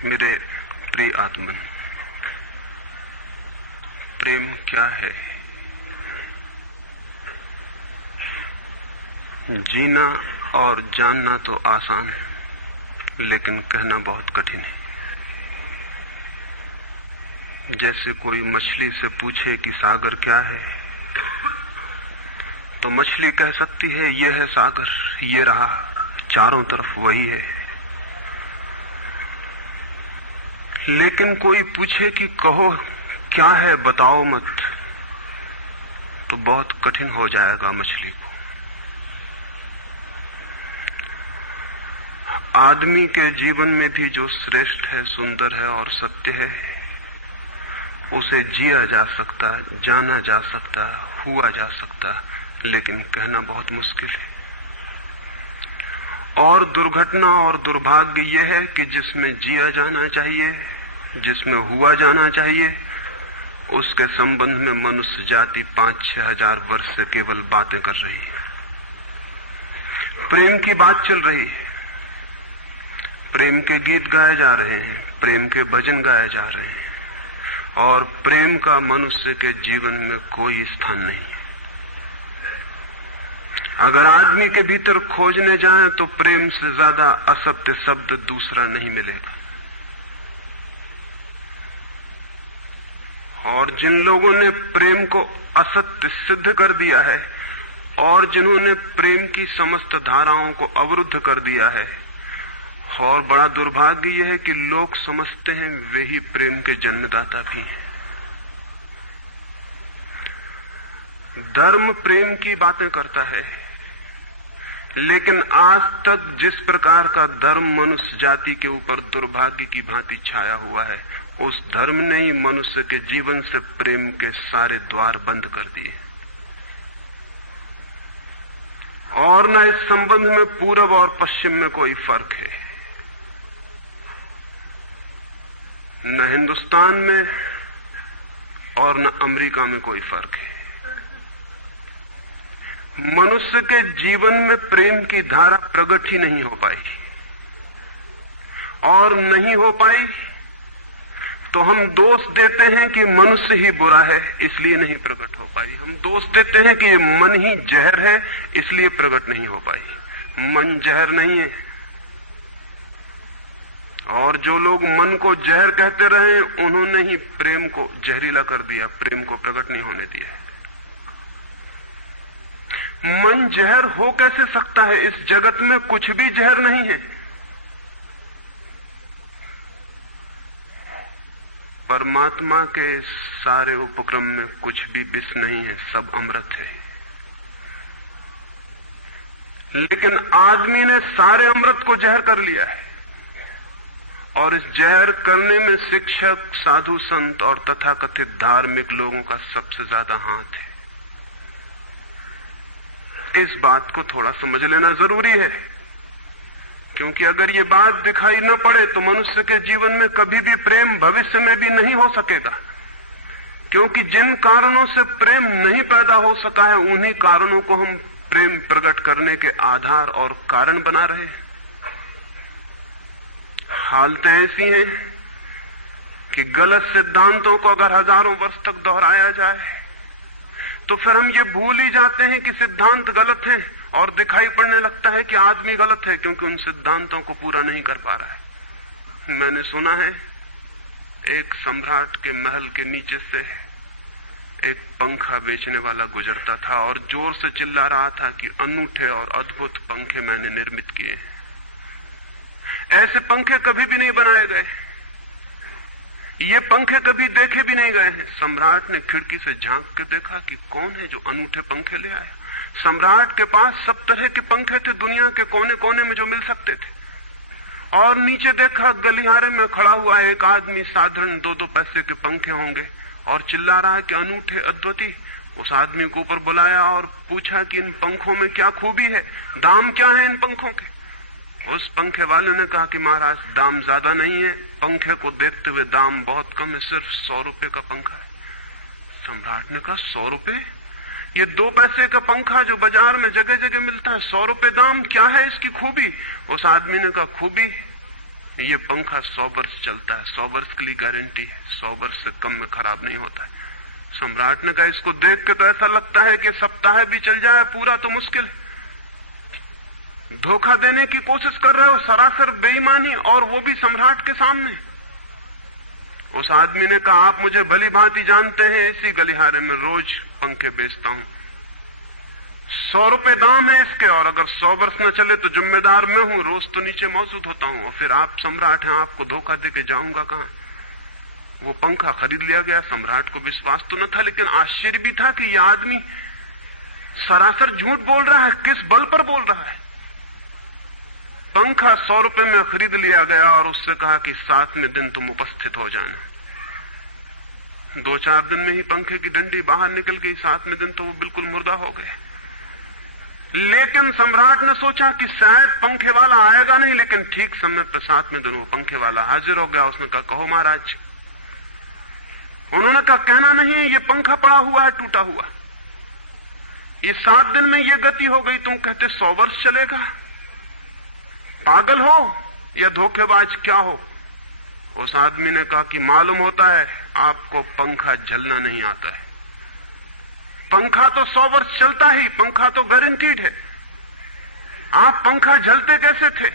मेरे प्रिय आत्मन, प्रेम क्या है? जीना और जानना तो आसान है, लेकिन कहना बहुत कठिन है। जैसे कोई मछली से पूछे कि सागर क्या है, तो मछली कह सकती है यह है सागर, ये रहा, चारों तरफ वही है। लेकिन कोई पूछे कि कहो क्या है, बताओ मत, तो बहुत कठिन हो जाएगा मछली को। आदमी के जीवन में भी जो श्रेष्ठ है, सुंदर है और सत्य है, उसे जिया जा सकता, जाना जा सकता, हुआ जा सकता, लेकिन कहना बहुत मुश्किल है। और दुर्घटना और दुर्भाग्य यह है कि जिसमें जिया जाना चाहिए, जिसमें हुआ जाना चाहिए, उसके संबंध में मनुष्य जाति 5-6 हजार वर्ष से केवल बातें कर रही है। प्रेम की बात चल रही है, प्रेम के गीत गाए जा रहे हैं, प्रेम के भजन गाए जा रहे हैं, और प्रेम का मनुष्य के जीवन में कोई स्थान नहीं है। अगर आदमी के भीतर खोजने जाएं तो प्रेम से ज्यादा असत्य शब्द दूसरा नहीं मिलेगा। और जिन लोगों ने प्रेम को असत्य सिद्ध कर दिया है और जिन्होंने प्रेम की समस्त धाराओं को अवरुद्ध कर दिया है, और बड़ा दुर्भाग्य यह है कि लोग समझते हैं वे ही प्रेम के जन्मदाता भी हैं। धर्म प्रेम की बातें करता है, लेकिन आज तक जिस प्रकार का धर्म मनुष्य जाति के ऊपर दुर्भाग्य की भांति छाया हुआ है, उस धर्म ने ही मनुष्य के जीवन से प्रेम के सारे द्वार बंद कर दिए। और न इस संबंध में पूरब और पश्चिम में कोई फर्क है, न हिंदुस्तान में और न अमेरिका में कोई फर्क है। मनुष्य के जीवन में प्रेम की धारा प्रकट ही नहीं हो पाई, और नहीं हो पाई तो हम दोष देते हैं कि मनुष्य ही बुरा है, इसलिए नहीं प्रकट हो पाई। हम दोष देते हैं कि मन ही जहर है, इसलिए प्रकट नहीं हो पाई। मन जहर नहीं है, और जो लोग मन को जहर कहते रहे, उन्होंने ही प्रेम को जहरीला कर दिया, प्रेम को प्रकट नहीं होने दिया। मन जहर हो कैसे सकता है? इस जगत में कुछ भी जहर नहीं है। परमात्मा के सारे उपक्रम में कुछ भी विष नहीं है, सब अमृत है। लेकिन आदमी ने सारे अमृत को जहर कर लिया है, और इस जहर करने में शिक्षक, साधु, संत और तथाकथित धार्मिक लोगों का सबसे ज्यादा हाथ है। इस बात को थोड़ा समझ लेना जरूरी है, क्योंकि अगर ये बात दिखाई न पड़े तो मनुष्य के जीवन में कभी भी प्रेम भविष्य में भी नहीं हो सकेगा। क्योंकि जिन कारणों से प्रेम नहीं पैदा हो सका है, उन्हीं कारणों को हम प्रेम प्रकट करने के आधार और कारण बना रहे हैं। हालतें ऐसी हैं कि गलत सिद्धांतों को अगर हजारों वर्ष तक दोहराया जाए तो फिर हम ये भूल ही जाते हैं कि सिद्धांत गलत हैं, और दिखाई पड़ने लगता है कि आदमी गलत है, क्योंकि उन सिद्धांतों को पूरा नहीं कर पा रहा है। मैंने सुना है एक सम्राट के महल के नीचे से एक पंखा बेचने वाला गुजरता था और जोर से चिल्ला रहा था कि अनूठे और अद्भुत पंखे मैंने निर्मित किए हैं। ऐसे पंखे कभी भी नहीं बनाए गए, ये पंखे कभी देखे भी नहीं गए हैं। सम्राट ने खिड़की से झांक के देखा कि कौन है जो अनूठे पंखे ले आया। सम्राट के पास सब तरह के पंखे थे, दुनिया के कोने कोने में जो मिल सकते थे। और नीचे देखा, गलियारे में खड़ा हुआ एक आदमी, साधारण 2-2 पैसे के पंखे होंगे, और चिल्ला रहा है कि अनूठे, अद्वितीय। उस आदमी को ऊपर बुलाया और पूछा कि इन पंखों में क्या खूबी है, दाम क्या है इन पंखों के? उस पंखे वाले ने कहा कि महाराज, दाम ज्यादा नहीं है, पंखे को देखते हुए दाम बहुत कम है, सिर्फ 100 रुपए का पंखा है। सम्राट ने कहा 100 रुपए? ये 2 पैसे का पंखा जो बाजार में जगह जगह मिलता है, 100 रुपए दाम, क्या है इसकी खूबी? उस आदमी ने कहा खूबी ये पंखा 100 वर्ष चलता है, 100 वर्ष के लिए गारंटी है, 100 वर्ष से कम में खराब नहीं होता है। सम्राट ने कहा इसको देख के तो ऐसा लगता है कि सप्ताह भी चल जाए, पूरा तो मुश्किल है। धोखा देने की कोशिश कर रहे हो, सरासर बेईमानी, और वो भी सम्राट के सामने। उस आदमी ने कहा आप मुझे भली भांति जानते हैं, इसी गलिहारे में रोज पंखे बेचता हूं, 100 रुपए दाम है इसके, और अगर 100 वर्ष न चले तो जिम्मेदार मैं हूं, रोज तो नीचे मौजूद होता हूं, और फिर आप सम्राट हैं, आपको धोखा देके जाऊंगा कहां। वो पंखा खरीद लिया गया। सम्राट को विश्वास तो न था, लेकिन आश्चर्य भी था कि यह आदमी सरासर झूठ बोल रहा है, किस बल पर बोल रहा है। पंखा 100 रुपए में खरीद लिया गया और उससे कहा कि 7वें दिन तुम उपस्थित हो जाना। 2-4 दिन में ही पंखे की डंडी बाहर निकल गई, 7वें दिन तो वो बिल्कुल मुर्दा हो गए। लेकिन सम्राट ने सोचा कि शायद पंखे वाला आएगा नहीं, लेकिन ठीक समय पर 7वें दिन वो पंखे वाला हाजिर हो गया। उसने कहा कहो महाराज। उन्होंने कहा कहना नहीं, ये पंखा पड़ा हुआ है टूटा हुआ, ये 7 दिन में ये गति हो गई, तुम कहते 100 वर्ष चलेगा। पागल हो या धोखेबाज क्या हो। उस आदमी ने कहा कि मालूम होता है आपको पंखा जलना नहीं आता है, पंखा तो 100 वर्ष चलता ही, पंखा तो गारंटीड है, आप पंखा जलते कैसे थे।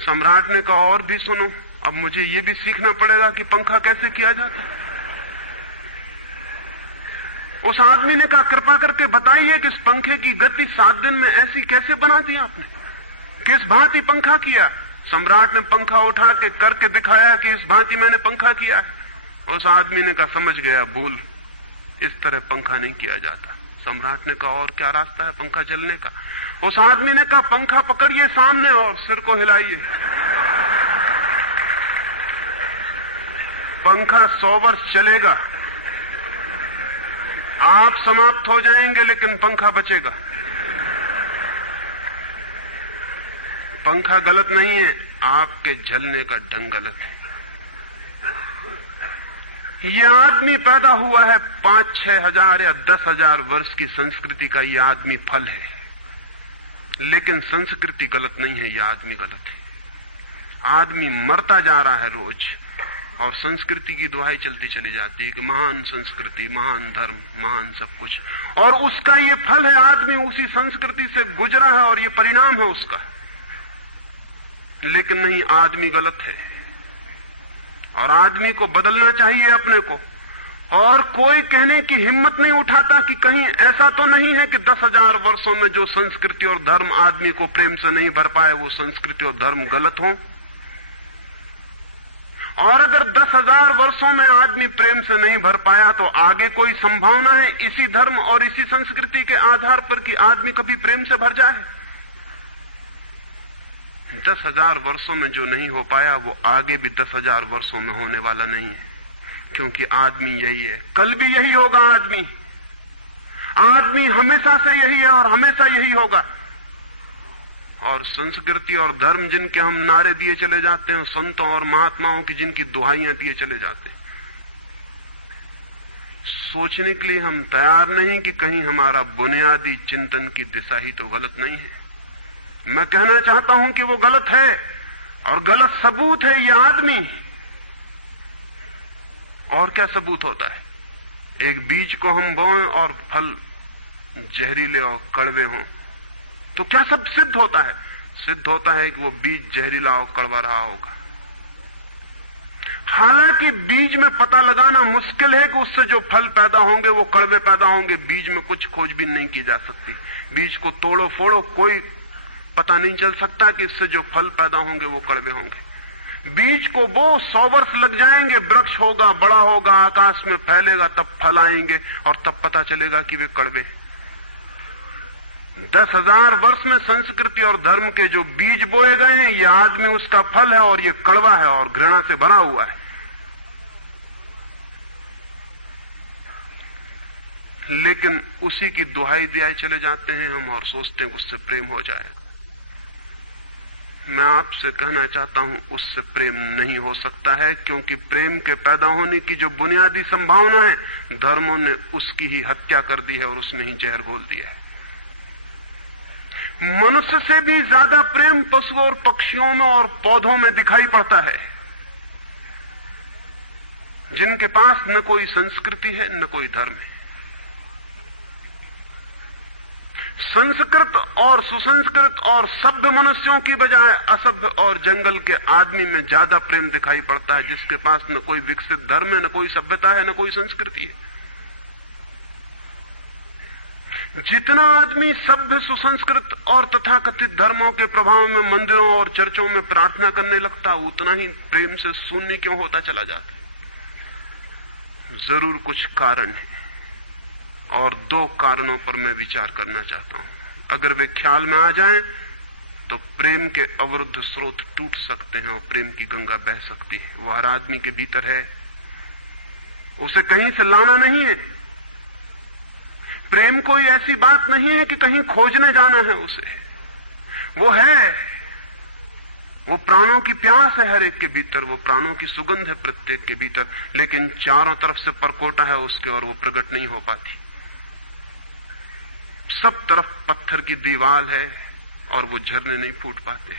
सम्राट ने कहा और भी सुनो, अब मुझे ये भी सीखना पड़ेगा कि पंखा कैसे किया जाता है। उस आदमी ने कहा कृपा करके बताइए कि इस पंखे की गति 7 दिन में ऐसी कैसे बना दी आपने, किस भांति पंखा किया। सम्राट ने पंखा उठा के करके दिखाया कि इस भांति मैंने पंखा किया है। उस आदमी ने कहा समझ गया, भूल, इस तरह पंखा नहीं किया जाता। सम्राट ने कहा और क्या रास्ता है पंखा जलने का। उस आदमी ने कहा पंखा पकड़िए सामने और सिर को हिलाइए, पंखा 100 वर्ष चलेगा, आप समाप्त हो जाएंगे लेकिन पंखा बचेगा। पंखा गलत नहीं है, आपके जलने का ढंग गलत है। यह आदमी पैदा हुआ है 5-6 हजार या 10,000 वर्ष की संस्कृति का, यह आदमी फल है, लेकिन संस्कृति गलत नहीं है, यह आदमी गलत है। आदमी मरता जा रहा है रोज, और संस्कृति की दुहाई चलती चली जाती है कि महान संस्कृति, महान धर्म, महान सब कुछ, और उसका ये फल है, आदमी उसी संस्कृति से गुजरा है और ये परिणाम है उसका। लेकिन नहीं, आदमी गलत है और आदमी को बदलना चाहिए अपने को। और कोई कहने की हिम्मत नहीं उठाता कि कहीं ऐसा तो नहीं है कि 10,000 वर्षों में जो संस्कृति और धर्म आदमी को प्रेम से नहीं भर पाए, वो संस्कृति और धर्म गलत हो। और अगर 10,000 वर्षों में आदमी प्रेम से नहीं भर पाया, तो आगे कोई संभावना है इसी धर्म और इसी संस्कृति के आधार पर कि आदमी कभी प्रेम से भर जाए। 10,000 वर्षों में जो नहीं हो पाया, वो आगे भी 10,000 वर्षों में होने वाला नहीं है, क्योंकि आदमी यही है, कल भी यही होगा। आदमी हमेशा से यही है और हमेशा यही होगा। और संस्कृति और धर्म जिनके हम नारे दिए चले जाते हैं, संतों और महात्माओं की जिनकी दुहाइयां दिए चले जाते हैं, सोचने के लिए हम तैयार नहीं कि कहीं हमारा बुनियादी चिंतन की दिशा ही तो गलत नहीं है। मैं कहना चाहता हूं कि वो गलत है, और गलत सबूत है ये आदमी। और क्या सबूत होता है? एक बीज को हम बोएं और फल जहरीले और कड़वे हों, तो क्या सब सिद्ध होता है? सिद्ध होता है कि वो बीज जहरीला और कड़वा रहा होगा। हालांकि बीज में पता लगाना मुश्किल है कि उससे जो फल पैदा होंगे वो कड़वे पैदा होंगे। बीज में कुछ खोजबीन नहीं की जा सकती। बीज को तोड़ो फोड़ो, कोई पता नहीं चल सकता कि इससे जो फल पैदा होंगे वो कड़वे होंगे। बीज को वो 100 वर्ष लग जाएंगे, वृक्ष होगा, बड़ा होगा, आकाश में फैलेगा, तब फल आएंगे और तब पता चलेगा कि वे कड़वे। 10,000 वर्ष में संस्कृति और धर्म के जो बीज बोए गए हैं, ये आदमी उसका फल है और ये कड़वा है और घृणा से भरा हुआ है। लेकिन उसी की दुहाई दिए चले जाते हैं हम और सोचते हैं उससे प्रेम हो जाएगा। मैं आपसे कहना चाहता हूं उससे प्रेम नहीं हो सकता है, क्योंकि प्रेम के पैदा होने की जो बुनियादी संभावना है, धर्मों ने उसकी ही हत्या कर दी है और उसमें ही जहर घोल दिया है। मनुष्य से भी ज्यादा प्रेम पशुओं और पक्षियों में और पौधों में दिखाई पड़ता है, जिनके पास न कोई संस्कृति है न कोई धर्म है। संस्कृत और सुसंस्कृत और सभ्य मनुष्यों की बजाय असभ्य और जंगल के आदमी में ज्यादा प्रेम दिखाई पड़ता है, जिसके पास न कोई विकसित धर्म है, न कोई सभ्यता है, न कोई संस्कृति है। जितना आदमी सभ्य, सुसंस्कृत और तथाकथित धर्मों के प्रभाव में मंदिरों और चर्चों में प्रार्थना करने लगता, उतना ही प्रेम से शून्य क्यों होता चला जाता। जरूर कुछ कारण है, और दो कारणों पर मैं विचार करना चाहता हूं। अगर वे ख्याल में आ जाएं तो प्रेम के अवरुद्ध स्रोत टूट सकते हैं और प्रेम की गंगा बह सकती है। वो हर आदमी के भीतर है, उसे कहीं से लाना नहीं है। प्रेम कोई ऐसी बात नहीं है कि कहीं खोजने जाना है उसे, वो है, वो प्राणों की प्यास है हर एक के भीतर, वो प्राणों की सुगंध है प्रत्येक के भीतर, लेकिन चारों तरफ से परकोटा है उसके और वो प्रकट नहीं हो पाती। सब तरफ पत्थर की दीवार है और वो झरने नहीं फूट पाते।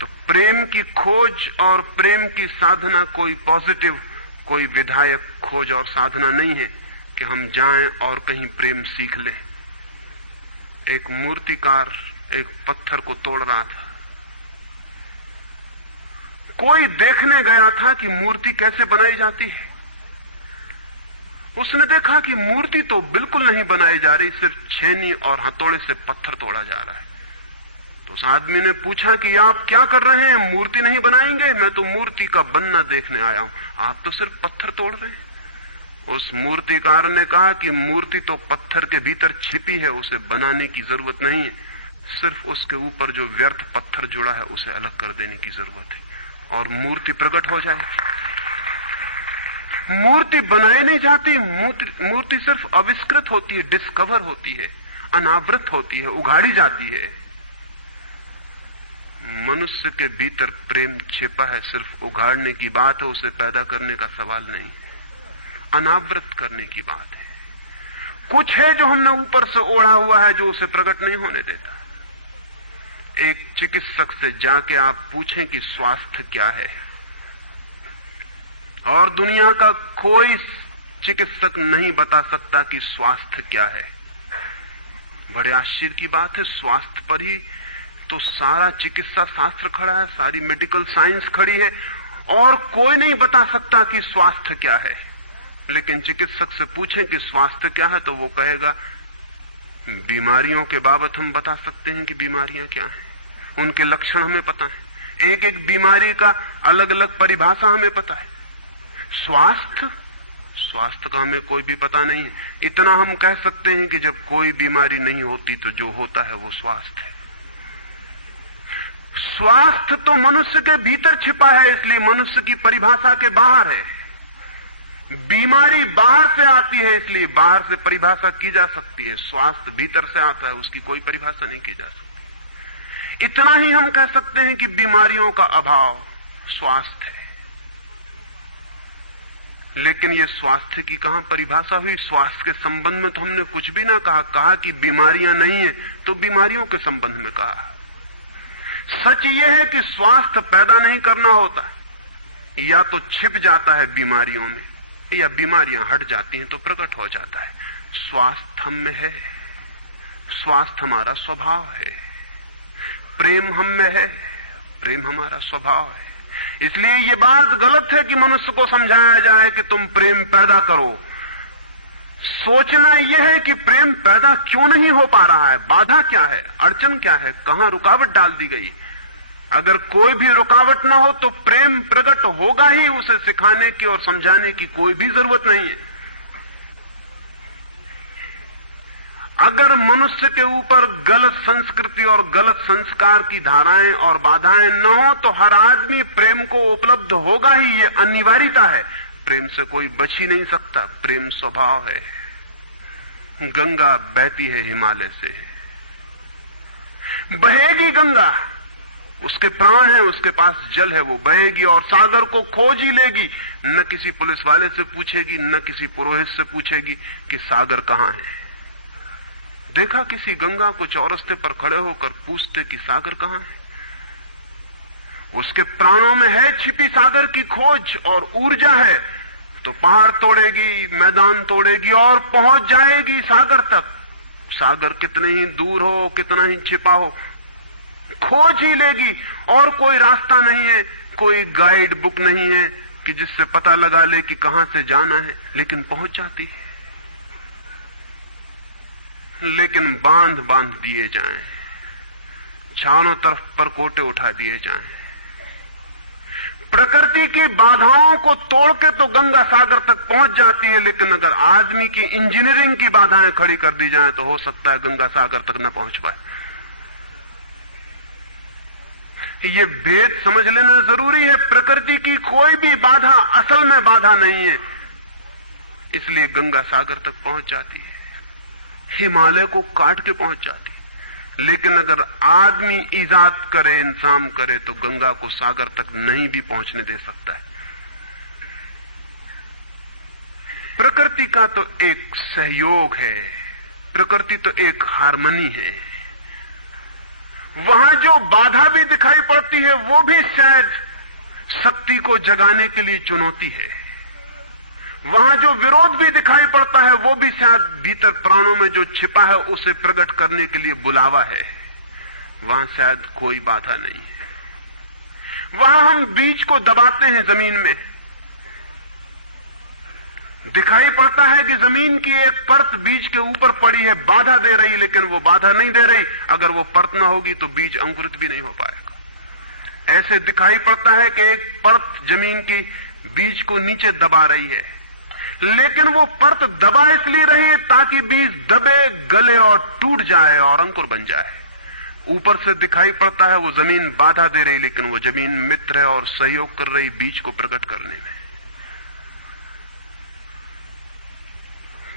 तो प्रेम की खोज और प्रेम की साधना कोई पॉजिटिव, कोई विधायक खोज और साधना नहीं है कि हम जाएं और कहीं प्रेम सीख लें। एक मूर्तिकार एक पत्थर को तोड़ रहा था, कोई देखने गया था कि मूर्ति कैसे बनाई जाती है। उसने देखा कि मूर्ति तो बिल्कुल नहीं बनाई जा रही, सिर्फ छेनी और हथौड़े से पत्थर तोड़ा जा रहा है। तो उस आदमी ने पूछा कि आप क्या कर रहे हैं, मूर्ति नहीं बनाएंगे? मैं तो मूर्ति का बनना देखने आया हूं, आप तो सिर्फ पत्थर तोड़ रहे हैं। उस मूर्तिकार ने कहा कि मूर्ति तो पत्थर के भीतर छिपी है, उसे बनाने की जरूरत नहीं है, सिर्फ उसके ऊपर जो व्यर्थ पत्थर जुड़ा है उसे अलग कर देने की जरूरत है और मूर्ति प्रकट हो जाएगी। मूर्ति बनाई नहीं जाती, मूर्ति सिर्फ आविष्कृत होती है, डिस्कवर होती है, अनावृत होती है, उघाड़ी जाती है। मनुष्य के भीतर प्रेम छिपा है, सिर्फ उघाड़ने की बात है, उसे पैदा करने का सवाल नहीं है, अनावृत करने की बात है। कुछ है जो हमने ऊपर से ओढ़ा हुआ है जो उसे प्रकट नहीं होने देता। एक चिकित्सक से जाके आप पूछें कि स्वास्थ्य क्या है, और दुनिया का कोई चिकित्सक नहीं बता सकता कि स्वास्थ्य क्या है। बड़े आश्चर्य की बात है, स्वास्थ्य पर ही तो सारा चिकित्सा शास्त्र खड़ा है, सारी मेडिकल साइंस खड़ी है, और कोई नहीं बता सकता कि स्वास्थ्य क्या है। लेकिन चिकित्सक से पूछें कि स्वास्थ्य क्या है तो वो कहेगा बीमारियों के बाबत हम बता सकते हैं कि बीमारियां क्या हैं, उनके लक्षण हमें पता है, एक एक बीमारी का अलग अलग परिभाषा हमें पता है। स्वास्थ्य का हमें कोई भी पता नहीं है। इतना हम कह सकते हैं कि जब कोई बीमारी नहीं होती तो जो होता है वो स्वास्थ्य है। स्वास्थ्य तो मनुष्य के भीतर छिपा है, इसलिए मनुष्य की परिभाषा के बाहर है। बीमारी बाहर से आती है, इसलिए बाहर से परिभाषा की जा सकती है। स्वास्थ्य भीतर से आता है, उसकी कोई परिभाषा नहीं की जा सकती। इतना ही हम कह सकते हैं कि बीमारियों का अभाव स्वास्थ्य है। लेकिन ये स्वास्थ्य की कहां परिभाषा हुई? स्वास्थ्य के संबंध में तो हमने कुछ भी ना कहा कि बीमारियां नहीं है तो बीमारियों के संबंध में कहा। सच ये है कि स्वास्थ्य पैदा नहीं करना होता, या तो छिप जाता है बीमारियों में, या बीमारियां हट जाती हैं तो प्रकट हो जाता है। स्वास्थ्य हम में है, स्वास्थ्य हमारा स्वभाव है, प्रेम हम में है, प्रेम हमारा स्वभाव है। इसलिए ये बात गलत है कि मनुष्य को समझाया जाए कि तुम प्रेम पैदा करो। सोचना यह है कि प्रेम पैदा क्यों नहीं हो पा रहा है, बाधा क्या है, अड़चन क्या है, कहां रुकावट डाल दी गई। अगर कोई भी रुकावट ना हो तो प्रेम प्रकट होगा ही, उसे सिखाने की और समझाने की कोई भी जरूरत नहीं है। अगर मनुष्य के ऊपर गलत संस्कृति और गलत संस्कार की धाराएं और बाधाएं न हो तो हर आदमी प्रेम को उपलब्ध होगा ही, ये अनिवार्यता है। प्रेम से कोई बच ही नहीं सकता, प्रेम स्वभाव है। गंगा बहती है हिमालय से, बहेगी गंगा, उसके प्राण है, उसके पास जल है, वो बहेगी और सागर को खोज ही लेगी। न किसी पुलिस वाले से पूछेगी, न किसी पुरोहित से पूछेगी कि सागर कहां है। देखा किसी गंगा को चौरस्ते पर खड़े होकर पूछते कि सागर कहां है? उसके प्राणों में है छिपी सागर की खोज और ऊर्जा है, तो पहाड़ तोड़ेगी, मैदान तोड़ेगी और पहुंच जाएगी सागर तक। सागर कितने ही दूर हो, कितना ही छिपा हो, खोज ही लेगी। और कोई रास्ता नहीं है, कोई गाइड बुक नहीं है कि जिससे पता लगा ले कि कहां से जाना है, लेकिन पहुंच जाती है। लेकिन बांध बांध दिए जाएं, चारों तरफ परकोटे उठा दिए जाएं, प्रकृति की बाधाओं को तोड़ के तो गंगा सागर तक पहुंच जाती है, लेकिन अगर आदमी की इंजीनियरिंग की बाधाएं खड़ी कर दी जाएं तो हो सकता है गंगा सागर तक न पहुंच पाए। ये भेद समझ लेना जरूरी है। प्रकृति की कोई भी बाधा असल में बाधा नहीं है, इसलिए गंगा सागर तक पहुंच जाती है, हिमालय को काट के पहुंच जाती है। लेकिन अगर आदमी इजाद करे, इंतजाम करे, तो गंगा को सागर तक नहीं भी पहुंचने दे सकता है। प्रकृति का तो एक सहयोग है, प्रकृति तो एक हार्मनी है। वहां जो बाधा भी दिखाई पड़ती है वो भी शायद शक्ति को जगाने के लिए चुनौती है। वहां जो विरोध भी दिखाई पड़ता है वो भी शायद भीतर प्राणों में जो छिपा है उसे प्रकट करने के लिए बुलावा है। वहां शायद कोई बाधा नहीं है। वहां हम बीज को दबाते हैं जमीन में, दिखाई पड़ता है कि जमीन की एक परत बीज के ऊपर पड़ी है, बाधा दे रही, लेकिन वो बाधा नहीं दे रही। अगर वो परत ना होगी तो बीज अंकुरित भी नहीं हो पाएगा। ऐसे दिखाई पड़ता है कि एक परत जमीन की बीज को नीचे दबा रही है, लेकिन वो परत दबा इसलिए रही है ताकि बीज दबे, गले और टूट जाए और अंकुर बन जाए। ऊपर से दिखाई पड़ता है वो जमीन बाधा दे रही, लेकिन वो जमीन मित्र है और सहयोग कर रही बीज को प्रकट करने में।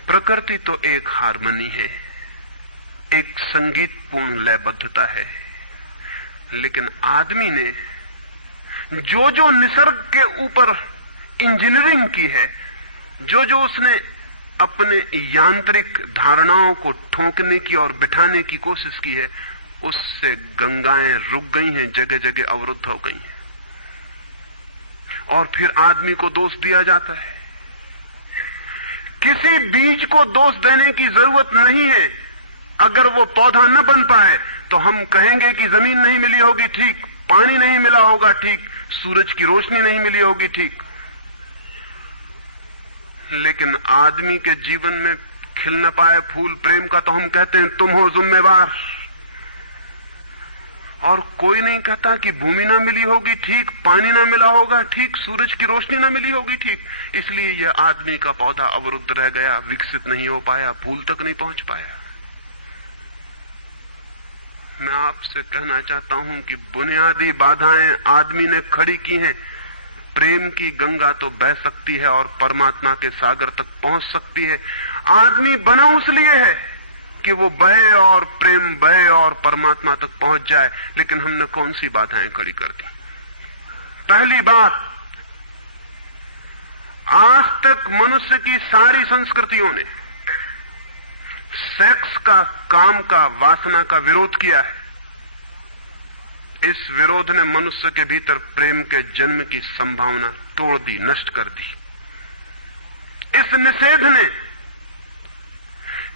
प्रकृति तो एक हार्मनी है, एक संगीतपूर्ण लयबद्धता है, लेकिन आदमी ने जो जो निसर्ग के ऊपर इंजीनियरिंग की है, जो जो उसने अपने यांत्रिक धारणाओं को ठोंकने की और बिठाने की कोशिश की है, उससे गंगाएं रुक गई हैं, जगह जगह अवरुद्ध हो गई हैं। और फिर आदमी को दोष दिया जाता है। किसी बीज को दोष देने की जरूरत नहीं है। अगर वो पौधा न बन पाए तो हम कहेंगे कि जमीन नहीं मिली होगी, ठीक, पानी नहीं मिला होगा, ठीक, सूरज की रोशनी नहीं मिली होगी, ठीक। लेकिन आदमी के जीवन में खिल न पाए फूल प्रेम का तो हम कहते हैं तुम हो जिम्मेवार। और कोई नहीं कहता कि भूमि ना मिली होगी, ठीक, पानी ना मिला होगा, ठीक, सूरज की रोशनी ना मिली होगी, ठीक। इसलिए यह आदमी का पौधा अवरुद्ध रह गया, विकसित नहीं हो पाया, फूल तक नहीं पहुंच पाया। मैं आपसे कहना चाहता हूं कि बुनियादी बाधाएं आदमी ने खड़ी की हैं। प्रेम की गंगा तो बह सकती है और परमात्मा के सागर तक पहुंच सकती है। आदमी बना उस लिए है कि वो बहे और प्रेम बहे और परमात्मा तक पहुंच जाए, लेकिन हमने कौन सी बाधाएं खड़ी कर दी? पहली बात, आज तक मनुष्य की सारी संस्कृतियों ने सेक्स का, काम का, वासना का विरोध किया है। इस विरोध ने मनुष्य के भीतर प्रेम के जन्म की संभावना तोड़ दी, नष्ट कर दी। इस निषेध ने,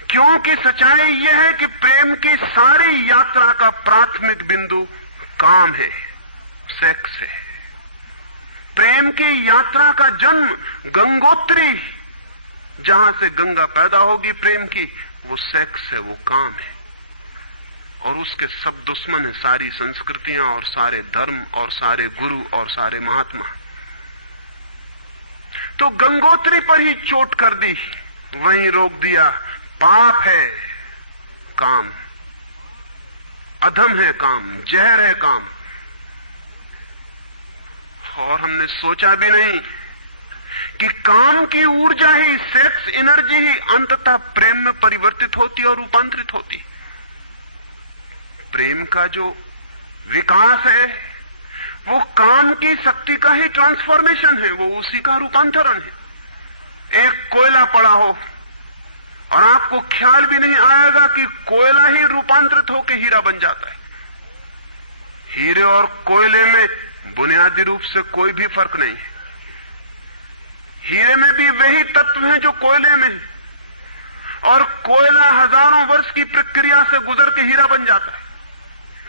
क्योंकि सच्चाई यह है कि प्रेम की सारी यात्रा का प्राथमिक बिंदु काम है, सेक्स है। प्रेम की यात्रा का जन्म गंगोत्री, जहां से गंगा पैदा होगी प्रेम की, वो सेक्स है, वो काम है। और उसके सब दुश्मन है, सारी संस्कृतियां और सारे धर्म और सारे गुरु और सारे महात्मा। तो गंगोत्री पर ही चोट कर दी, वहीं रोक दिया। पाप है काम, अधम है काम, जहर है काम। और हमने सोचा भी नहीं कि काम की ऊर्जा ही, सेक्स एनर्जी ही अंततः प्रेम में परिवर्तित होती और रूपांतरित होती। प्रेम का जो विकास है वो काम की शक्ति का ही ट्रांसफॉर्मेशन है, वो उसी का रूपांतरण है। एक कोयला पड़ा हो और आपको ख्याल भी नहीं आएगा कि कोयला ही रूपांतरित होकर हीरा बन जाता है। हीरे और कोयले में बुनियादी रूप से कोई भी फर्क नहीं है। हीरे में भी वही तत्व हैं जो कोयले में, और कोयला हजारों वर्ष की प्रक्रिया से गुजर के हीरा बन जाता है।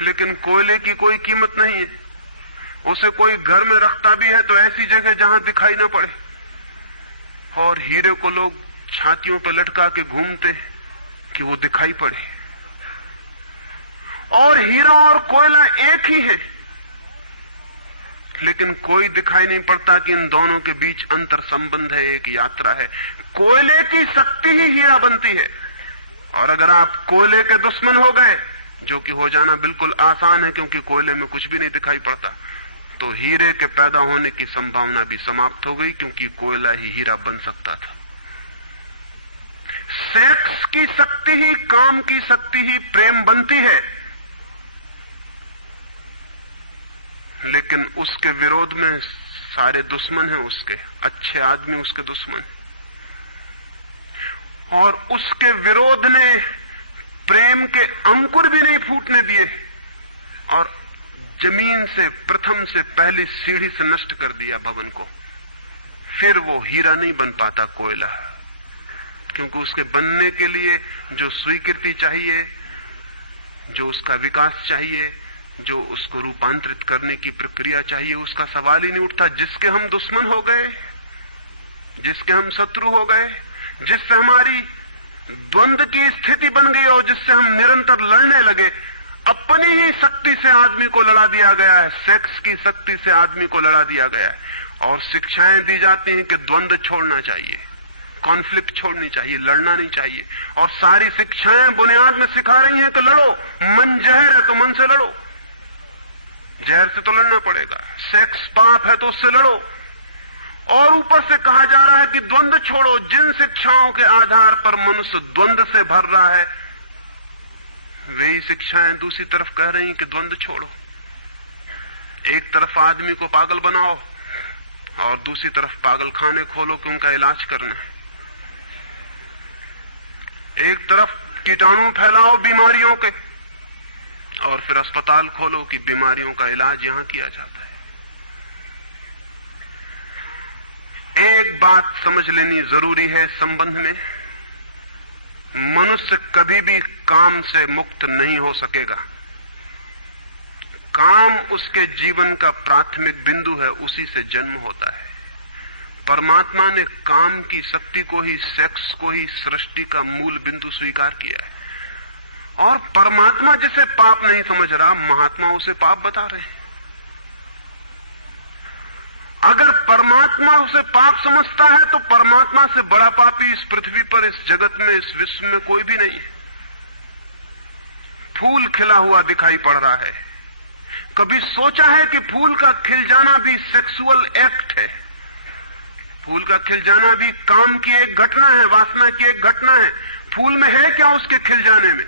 लेकिन कोयले की कोई कीमत नहीं है। उसे कोई घर में रखता भी है तो ऐसी जगह जहां दिखाई न पड़े, और हीरे को लोग छातियों पर लटका के घूमते हैं कि वो दिखाई पड़े। और हीरा और कोयला एक ही है, लेकिन कोई दिखाई नहीं पड़ता कि इन दोनों के बीच अंतर संबंध है, एक यात्रा है। कोयले की शक्ति ही हीरा बनती है, और अगर आप कोयले के दुश्मन हो गए, जो कि हो जाना बिल्कुल आसान है क्योंकि कोयले में कुछ भी नहीं दिखाई पड़ता, तो हीरे के पैदा होने की संभावना भी समाप्त हो गई, क्योंकि कोयला ही हीरा बन सकता था। सेक्स की शक्ति ही, काम की शक्ति ही प्रेम बनती है, लेकिन उसके विरोध में सारे दुश्मन हैं उसके, अच्छे आदमी उसके दुश्मन हैं। और उसके विरोध ने प्रेम के अंकुर भी नहीं फूटने दिए, और जमीन से प्रथम से पहली सीढ़ी से नष्ट कर दिया भवन को। फिर वो हीरा नहीं बन पाता कोयला, क्योंकि उसके बनने के लिए जो स्वीकृति चाहिए, जो उसका विकास चाहिए, जो उसको रूपांतरित करने की प्रक्रिया चाहिए, उसका सवाल ही नहीं उठता। जिसके हम दुश्मन हो गए, जिसके हम शत्रु हो गए, जिससे हमारी द्वंद्व की स्थिति बन गई और जिससे हम निरंतर लड़ने लगे, अपनी ही शक्ति से आदमी को लड़ा दिया गया है, सेक्स की शक्ति से आदमी को लड़ा दिया गया है। और शिक्षाएं दी जाती हैं कि द्वंद्व छोड़ना चाहिए, कॉन्फ्लिक्ट छोड़नी चाहिए, लड़ना नहीं चाहिए। और सारी शिक्षाएं बुनियाद में सिखा रही हैं कि लड़ो, मन जहर है तो मन से लड़ो, जहर से तो लड़ना पड़ेगा। सेक्स पाप है तो उससे लड़ो। और ऊपर से कहा जा रहा है कि द्वंद्व छोड़ो। जिन शिक्षाओं के आधार पर मनुष्य द्वंद्व से भर रहा है, वही शिक्षाएं दूसरी तरफ कह रही हैं कि द्वंद्व छोड़ो। एक तरफ आदमी को पागल बनाओ और दूसरी तरफ पागल खाने खोलो कि उनका इलाज करना है। एक तरफ कीटाणु फैलाओ बीमारियों के, और फिर अस्पताल खोलो कि बीमारियों का इलाज यहां किया जाता है। एक बात समझ लेनी जरूरी है संबंध में, मनुष्य कभी भी काम से मुक्त नहीं हो सकेगा। काम उसके जीवन का प्राथमिक बिंदु है, उसी से जन्म होता है। परमात्मा ने काम की शक्ति को ही, सेक्स को ही सृष्टि का मूल बिंदु स्वीकार किया है। और परमात्मा जिसे पाप नहीं समझ रहा, महात्मा उसे पाप बता रहे हैं। अगर परमात्मा उसे पाप समझता है तो परमात्मा से बड़ा पापी इस पृथ्वी पर, इस जगत में, इस विश्व में कोई भी नहीं है। फूल खिला हुआ दिखाई पड़ रहा है। कभी सोचा है कि फूल का खिल जाना भी सेक्सुअल एक्ट है? फूल का खिल जाना भी काम की एक घटना है, वासना की एक घटना है। फूल में है क्या उसके खिल जाने में?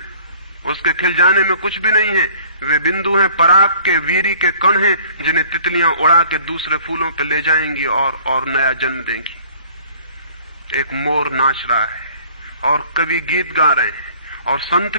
उसके खिल जाने में कुछ भी नहीं है। वे बिंदु हैं, पराग के, वीरी के कण हैं, जिन्हें तितलियां उड़ा के दूसरे फूलों पे ले जाएंगी और नया जन्म देंगी। एक मोर नाच रहा है और कवि गीत गा रहे हैं और संत